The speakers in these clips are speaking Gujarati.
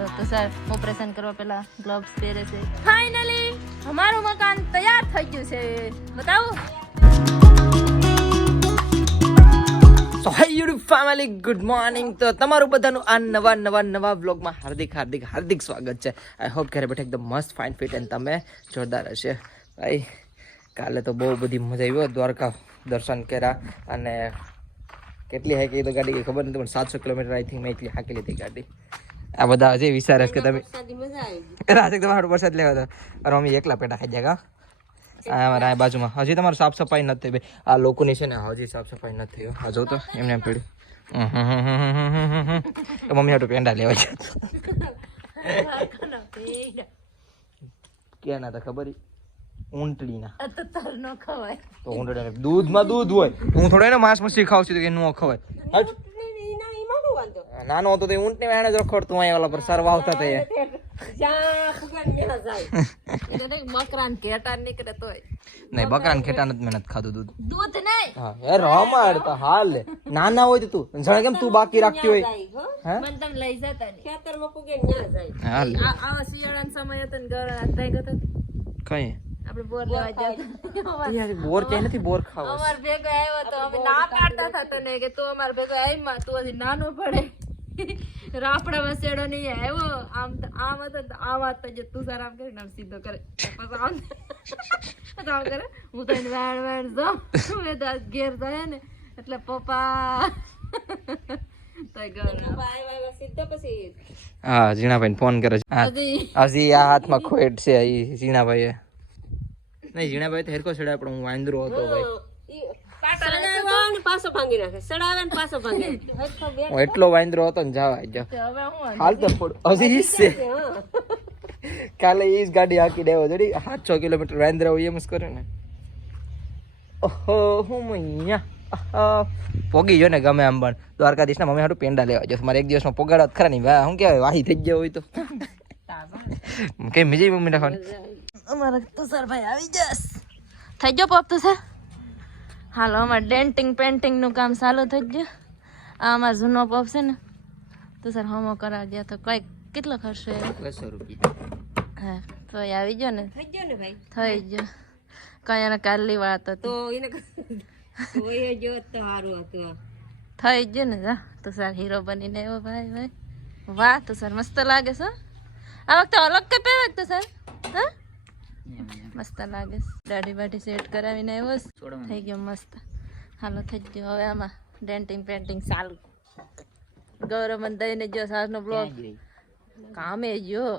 तो सर ऑपरेशन करवा पहला ग्लव्स पहरे से फाइनली हमाરું મકાન તૈયાર થઈ ગયું છે બતાવો સો હાય યુટ્યુબ ફેમિલી ગુડ મોર્નિંગ તો તમારું બધાનું આ નવા વ્લોગમાં હાર્દિક સ્વાગત છે આઈ હોપ ઘરે બેઠા એકદમ મસ્ત ફાઇન ફિટ એન્ડ તમે જોરદાર હશે ભાઈ કાલે તો બહુ બધી મજા આવી દ્વારકા દર્શન કર્યા અને કેટલી હાકી તો ગાડી ખબર નથી પણ 700 કિલોમીટર આઈ થિંક મેં એટલી હાકી લીધી ગાડી આ બધા હજી વિચારે છે કે તમે રાતે તમારો વરસાદ લેવા તો અને અમે એકલા પેટા ખાઈ જાય અમારા આ બાજુમાં હજી તમારે સાફ સફાઈ નથી ભાઈ આ લોકોની છે ને હજી સાફ સફાઈ નથી થઈ હા જો તો એમને એમ પડી તો મમ્મી હાટું પેંડા લેવા છે ક્યાં ના તો ખબર ઊંટડીના તો તર નો ખવાય તો ઊંટડી દૂધમાં દૂધ હોય હું થોડો એને માંસ મચ્છી ખાવ છું તો કે નો ખવાય નાનો હતો તો ઊંટ ને એને જ રખડતું અહીંયા ઓલા પર સરવા આવતા હતા બકરાન ઘેટા નીકળે તોય નહીં બકરાન ખેટા નથી મહેનત ખાધું દૂધ દૂધ નહીં હા યાર રમાડ તો હાલ નાના હોય તો તું જાણે કેમ તું બાકી રાખતી હોય હે મને તમે લઈ જતા ને ખેતરમાં પૂગે ના જાય હાલ આવા શિયાળાનો સમય હતો ને ગર આતા ગયો કઈ આપણે બોર લેવા જતા યાર બોર ચાઈ નથી બોર ખાવ અમાર ભેગો આવ્યો તો અમે ના પાડતા હતા તને કે તું અમાર ભેગો આઈમાં તું હજી નાનો પડે રાપડામાં શેડો નહીં આવ્યો આમ હતો આ વાત તો જે તું સારા આમ કરે ને સીધો કરે પછી આમ કરે હું તો એને વેણ જાઉં મેં તો ઘેર જાય ને એટલે પપ્પા તોય ગયો હા ઝીણાભાઈ ફોન કરે છે હજી આ હાથમાં ખોટ છે ઈ ઝીણાભાઈ નહીં ઝીણાભાઈ તો હેરકો છેડા પણ હું વાંદરો હતો ભાઈ પાછો ભાંગી નાખે સડાવે ને પાછો ભાંગી હું એટલો વાંદરો હતો ને જવા જો હવે હું હાલ તો હજી ઈ છે કાલે ઈ જ ગાડી હાકી દેવો જોડી 700 કિલોમીટર વાંદરા હોય એમ જ કરે ને ઓહો હું અહીંયા પોગી જો ને ગમે આમ પણ દ્વારકાધીશ ના મમ્મી હાટું પેંડા લેવા જો મારે એક દિવસમાં પોગાડા ખરા નહીં હું કેવાય વાહી થઈ ગયો હોય તો કઈ મજા મમ્મી નાખવાની અમારા તુષારભાઈ આવી જસ થઈ ગયો પપ તુષાર હાલો અમારે ડેન્ટિંગ પેન્ટિંગનું કામ ચાલુ થઈ ગયું આ અમારો જૂનો પપ છે ને તુષાર હોમો કરાવી ગયા તો કઈ કેટલો ખર્ચો 200 રૂપિયા હા તો આવી ગયો ને થઈ ગયો ને ભાઈ થઈ ગયો કઈ એને કાલની વાત હતી તો એને ઓય જો તો સારું હતું થઈ ગયું ને જા તુષાર હીરો બનીને આવ્યો ભાઈ વાહ તુષાર મસ્ત લાગે છે આ વખતે અલગ કઈ પહેરે તુષાર હા મસ્ત લાગે દાઢી બાઢી સેટ કરાવીને આવ્યો થઈ ગયો મસ્ત હાલો થઈ ગયો હવે આમાં ડેન્ટિંગ પેન્ટિંગ ચાલુ ગૌરવ મને દઈને જો સાસનો બ્લોગ કામે ગયો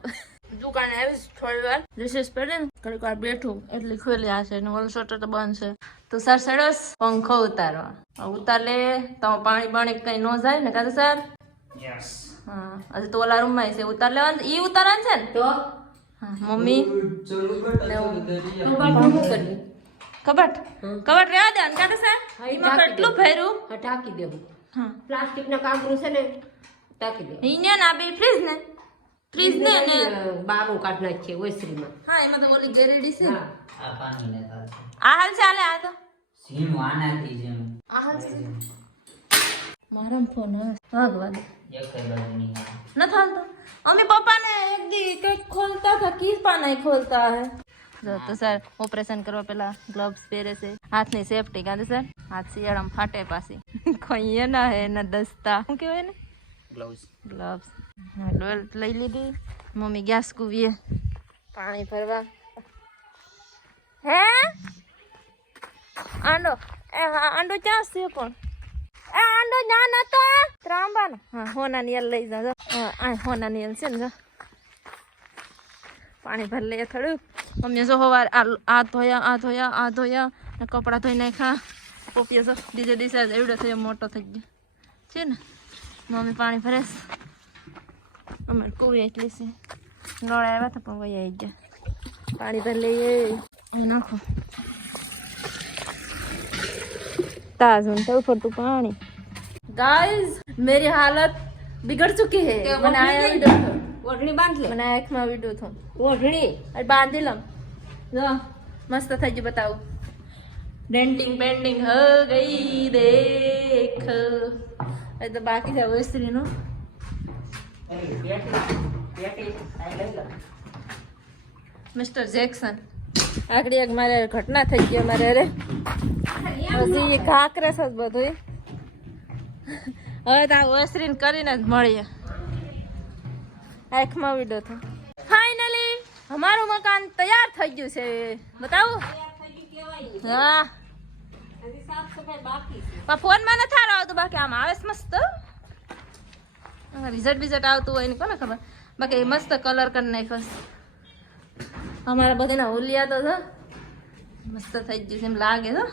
દુકાને આવીશ થોડી વાર રિસેસ પડે ને ઘડીક વાર બેઠું એટલી ખોલી હશે ને ઓલ શટર તો બંધ છે તો સર સરસ પંખો ઉતારવા ઉતાર લે તો પાણી બાણી કઈ ન જાય ને કાતો સર હા હજી તો ઓલા રૂમમાં છે ઉતાર લેવાનું ઈ ઉતારવાનું છે ને તો મમ્મી કબટ રેવા દે કાતો સર એમાં કેટલું ભર્યું ઢાંકી દેવું હા પ્લાસ્ટિક ના કાગરું છે ને ઢાંકી દે ઈને ના બે ફ્રીજ ને બારું કાઢ નાખીએ ઓસરીમાં હા એમાં તો ઓલી ગેરેડી છે હા આ પાણી ને તાર આ હાલ ચાલે આ તો સીનું આનાથી જેમ આ હાલ છે મારા ફોન ભગવાન એક બાજુ નહીં ન થાતો અમે પપ્પાને એક દી કઈક ખોલતા था किस पाना खोलता है જો તો સર ઓપરેશન કરવા પેલા ગ્લવ્સ પહેરે છે હાથની સેફટી કાંદે સર હાથ શિયાળામાં ફાટે પાછી કોઈ ના હે ના દસ્તા શું કહેવાય ને ગ્લવ્સ હા ડોલ લઈ લીધી મમ્મી ગેસ કુવીએ પાણી ભરવા હે આંડો એ હા આંડો ક્યાં છે પણ એ આંડો ના નતો ત્રાંબાનો હા હોના નિયલ લઈ જા આ હોના નિયલ છે ને પાણી ભર લે થોડું મમ્મી જો સવાર આ ધોયા ને કપડાં ધોઈ નાખ્યા પોપિયા જો બીજે દિવસે એવડો થયો મોટો થઈ ગયો છે ને મમ્મી પાણી ભરે અમારે કુવી એટલી છે નળ આવ્યા હતા પણ વહી આવી ગયા પાણી ભરી લઈએ નાખો ताज़ तो फटू पानी गाइस मेरी हालत बिगड़ चुकी है बनाया वीडियो था ઓઢણી બાંધ લે बनाया एक में वीडियो था ઓઢણી और बांध लम जो मस्त था जी बताओ डेंटिंग पेंटिंग हो गई देख अरे तो बाकी था वो स्त्री नो મિસ્ટર જેક્સન આગળ એક મારે ઘટના થઈ ગઈ મારે અરે હજી ઘાકરે છે બધું હવે તો આ ઓસરીન કરીને જ મળીએ આંખમાં વિડો તો ફાઇનલી અમારું મકાન તૈયાર થઈ ગયું છે બતાવું હા ફોનમાં નથી સારું આવતું બાકી આમ આવે છે મસ્ત રિઝલ્ટ બિઝલ્ટ આવતું હોય ને કોને ખબર બાકી મસ્ત કલર કરી નાખ્યો અમારા બધાના હોલિયા તો છે મસ્ત થઈ ગયું છે એમ લાગે છે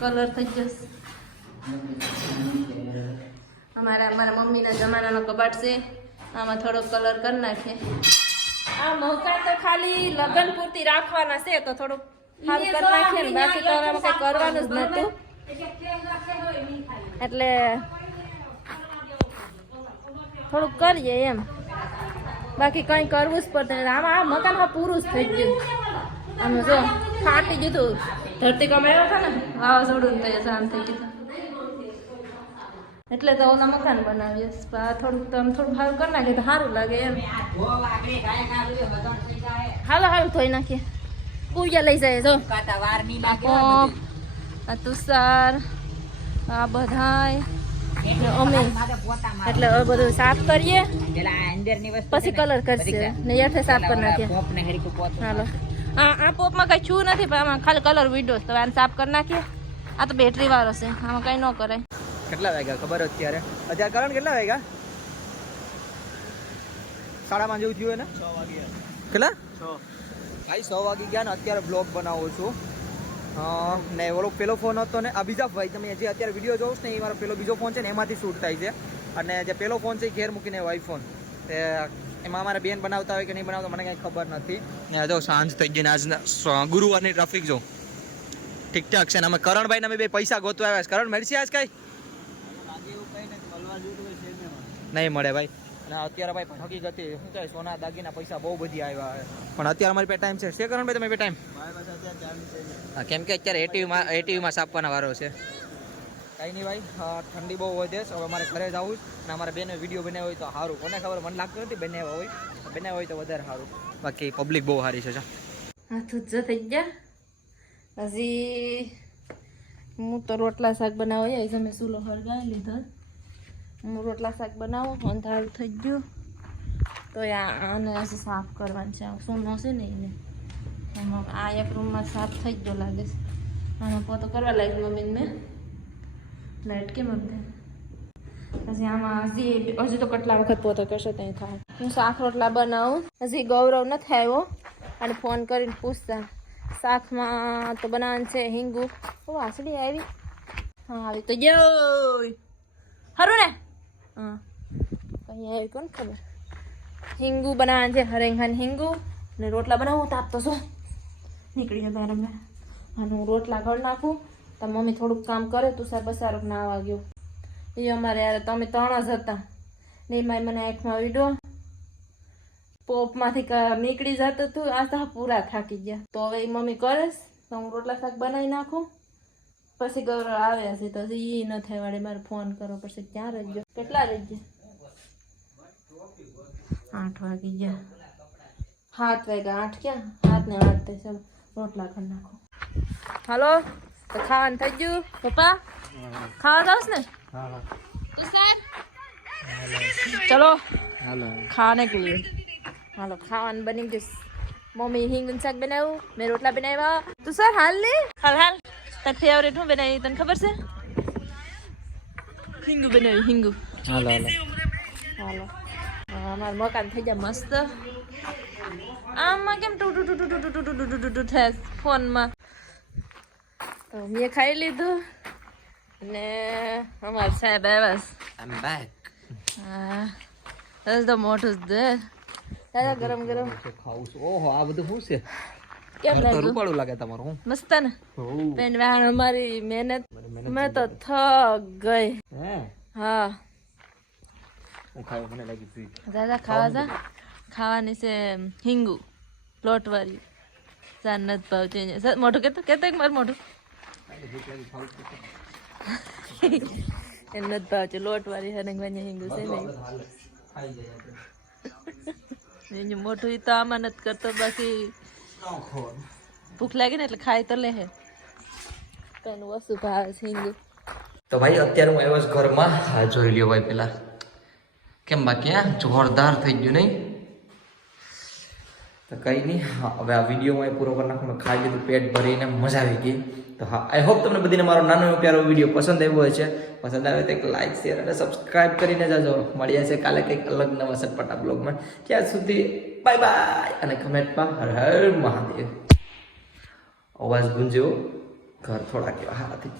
કલર થઈ જશે અમારા મમ્મીના જમાનાનો કબાટ છે આમાં થોડો કલર કરી નાખીએ આ મકાન તો ખાલી લગ્ન પૂરતી રાખવાના છે તો થોડુંક સારું કરી નાખીએ ને બાકી તો આમાં કંઈ કરવાનું જ નહોતું એટલે થોડુંક કરીએ એમ બાકી કંઈ કરવું જ પડતું નથી આમાં આ મકાન પૂરું જ થઈ ગયું આમ જો ફાટી ગયું ધરતી કમાયો હતા ને વાવાઝોડું તો શાંત થઈ ગયું એટલે તો ઓલા મકાન બનાવીએ થોડુંક તો આમ થોડું સારું કરી નાખીએ તો સારું લાગે એમ હાલો હાલ ધોઈ નાખીએ પૂજા લઈ જાય જો આ તુષાર આ બધાય અમે એટલે હવે બધું સાફ કરીએ પછી કલર કરશે ને હેઠે સાફ કરી નાખીએ હાલો આ પોપમાં કઈ છું નથી પણ આમાં ખાલી કલર વિડો તો આને સાફ કરી નાખીએ આ તો બેટરી વાળો છે આમાં કઈ ન કરાય કેટલા વાગ્યા ખબર અત્યારે કારણ કેટલા વાગ્યા 5:30 જેવું થયું ને 6 વાગ્યા કેટલા 6 ભાઈ 6 વાગી ગયા ને અત્યારે બ્લોગ બનાવું છું ને ઓલો પેલો ફોન હતો ને આ બીજા ભાઈ તમે જે અત્યારે વિડીયો જોઉં ને એ મારો પેલો બીજો ફોન છે ને એમાંથી શૂટ થાય છે અને જે પેલો ફોન છે એ ઘેર મૂકીને આઈફોન એમાં અમારા બેન બનાવતા હોય કે નહીં બનાવતા મને કંઈ ખબર નથી ને જો સાંજ થઈ ગઈ ને આજના ગુરુવારની ટ્રાફિક જો ઠીકઠાક છે ને અમે કરણભાઈને અમે બે પૈસા ગોતવા આવ્યા છે કરણ મળશે આજ કઈ નહીં મળે ભાઈ અને અત્યારે ભાઈ હકીકત શું કહે સોના દાગીના પૈસા બહુ બધી આવ્યા પણ અત્યારે અમારી પાસે ટાઈમ છે કરણભાઈ તમે બે ટાઈમ હા કેમ કે અત્યારે એટીવીમાં સાપવાના વારો છે કંઈ નહીં ભાઈ ઠંડી બહુ વધે છે હવે અમારે ઘરે જવું અને અમારા બેને વિડીયો બનાવ્યો હોય તો સારું કોને ખબર મને લાગતું નથી બનાવ્યા હોય તો વધારે સારું બાકી પબ્લિક બહુ સારી છે હાથું જ થઈ ગયા હજી હું તો રોટલા શાક બનાવો એ મેં ચૂલો હળગાવી લીધો હું રોટલા શાક બનાવું અંધારું થઈ ગયું તો આને હજી સાફ કરવાનું છે સોનો છે ને એને આ એક રૂમમાં સાફ થઈ ગયો લાગે છે આમાં પોતો કરવા લાગ્યું મમ્મીને મેં લાઈટ કેમ આપે પછી આમાં હજી તો કેટલા વખત પોતો કરશે ત્યાં થાય હું શાક રોટલા બનાવું હજી ગૌરવ નથી આવ્યો અને ફોન કરીને પૂછતા શાકમાં તો બનાવવાનું છે હિંગુ ઓ આસડી આવી હા આવી તો ગયો ખરું ને હા કहीं આવી કોણ ખબર હિંગુ બનાવવાનું છે હરેંગન હિંગુ ને રોટલા બનાવું તાપ તો શું નીકળી જાય તારે મેં અને હું રોટલા ઘર નાખું તો મમ્મી થોડુંક કામ કરે તું સાર બસારો ના વાગ્યો એ અમારે યાર તમે 3 જ હતા ને એમાં મને આંખમાં વીડો પોપમાંથી નીકળી જતું હતું આ તો પૂરા થાકી ગયા તો હવે એ મમ્મી કરે તો હું રોટલા શાક બનાવી નાખું પછી ગૌરવ આવે હશે તો એ ન થાય વાળે મારે ફોન કરો પછી ક્યાં રહી ગયો કેટલા રહી ગયા 8 વાગી ગયા 7 વાગ્યા 8 ક્યાં 7 ને 8 થાય ચાલો રોટલા કરી નાખો હાલો તો ખાવાનું થઈ ગયું પપ્પા ખાવા જાવ ને ચલો ખાને કે લીએ હાલો ખાવાનું બની ગયું મમ્મી હિંગનું શાક બનાવ્યું મેં રોટલા બનાવ્યા તું સર હાલ લે હાલ તાર ફેવરેટ હું બનાવી તને ખબર છે હિંગુ બનાવી હિંગુ હાલો અમારું મકાન થઈ જાય મસ્ત આમાં કેમ ટુ થાય ફોનમાં તો મેં ખાઈ લીધું ને અમારા સાહેબ આવ્યા હા તો મોટું જ દાદા ગરમ ખાવું છું ઓહો આ બધું શું છે કેમ તો રૂપાળું લાગે તમારું હું મસ્ત ને બેન વાણ અમારી મહેનત મેં તો થક ગઈ હા હું ખાવ મને લાગી સ્વીટ દાદા ખાવાની છે હિંગુ પ્લોટ વાળી ચાર નથી ભાવ છે મોટું કેતો મારું મોટું એ નથી ભાવ છે લોટ વાળી હરંગવાની હિંગુ છે ને ખાઈ જાય આપણે. એની મોટું ઈ તો આમાં નથી કરતો, બાકી નોખો. ભૂખ લાગી ને એટલે ખાઈ તો લે હે. તને વસ્તુ ભાવે છે હિંગુ. તો ભાઈ અત્યારે હું આવ્યો છું ઘરમાં. હા જોઈ લ્યો ભાઈ પેલા કેમ બાકી હા જોરદાર થઈ ગયું નહીં. તો કંઈ નહીં, હા હવે આ વિડીયો હું પૂરો કરી નાખું. મેં ખાઈ લીધું પેટ ભરીને, મજા આવી ગઈ. તો હા આઈ હોપ તમને બધીને મારો નાનો એવો પ્યારો વિડીયો પસંદ આવ્યો હોય છે. પસંદ આવે તો એક લાઇક શેર અને સબસ્ક્રાઇબ કરીને જાજો. મળ્યા છે કાલે કંઈક અલગ નવા સટપટા બ્લોગમાં. ત્યાં સુધી બાય બાય અને કમેન્ટમાં હર હર મહાદેવ. અવાજ ગુંજ્યો ઘર થોડા કેવા હારાથી.